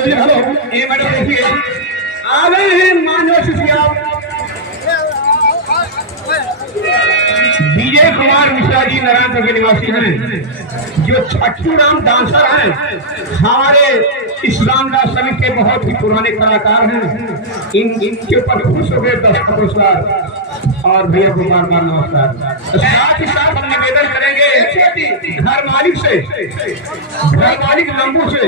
Hello ये madam देखिए आ गए हैं मानव शिष्या विजय कुमार मिश्रा जी नारायणपुर के निवासी हैं, जो छठू राम डांसर हैं, हमारे इस्लाम दास समिति के बहुत ही पुराने कलाकार हैं। इनके ऊपर खुश हो गए 10 पुरस्कार और भैया को बार बार नमस्कार। साथ ही साथ हम निवेदन करेंगे घर मालिक से, घर मालिक लंबू से,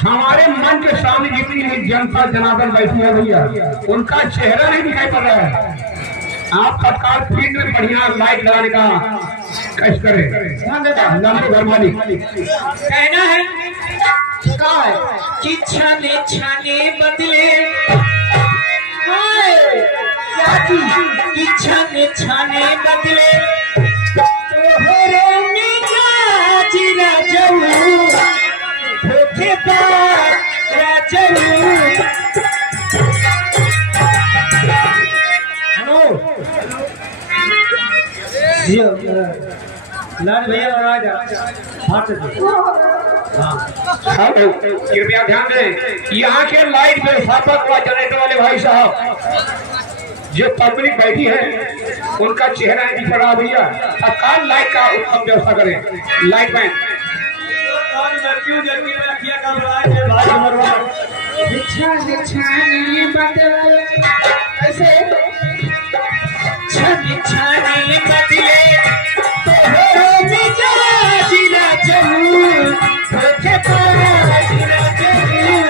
हमारे मन के सामने जितनी भी जनता जनार्दन बैठी है भैया, उनका चेहरा नहीं दिखाई पड़ रहा है। आप तत्काल फील्ड में बढ़िया लाइट लगाने का कष्ट करें। लंबू घर मालिक कहना है कि छाने छाने बदले कि छाने छाने बदले तोहरे मिजाज राजू धोखेबाज राजू। लाल भैया कृपया ध्यान दें, यहाँ के लाइट व्यवस्थापक व जनरेटर वाले भाई साहब जो पब्लिक बैठी है उनका चेहरा नहीं पड़ा भैया, तत्काल लाइट का उत्तम व्यवस्था करें। लाइट मैन ऐसे छाने छाने बदले तोहरे मिजाज राजू धोखेबाज राजू छाने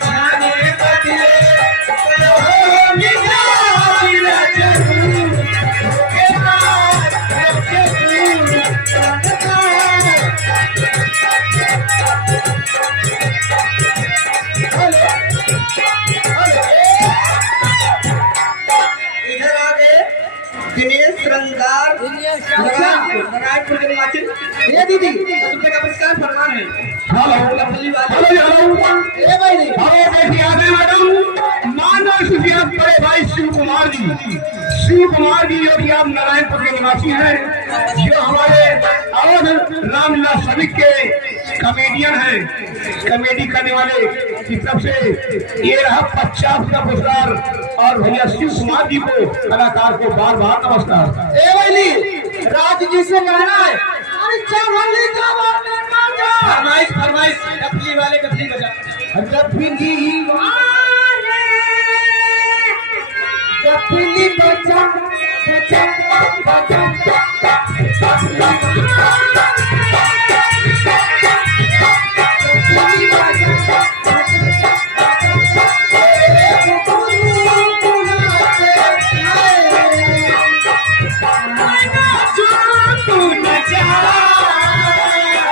छाने नारायणपुर के निवासी ये दीदी 10 रुपए का पुरस्कार फरमान है। देखिए आ गए मैडम मानव शिष्या बड़े भाई शिव कुमार जी। शिव कुमार जी जो कि आप नारायणपुर के निवासी हैं, जो हमारे अवध रामलीला समिति के कमेडियन हैं, कमेडी करने वाले की तरफ से ये रहा 50 का पुरस्कार। और भैया शिव कुमार जी को कलाकार को बार बार नमस्कार। राज जी से कहना है फरमाइश फरमाइश डफली वाले डफली बजा डफली वाले डफली बजा बजा बजा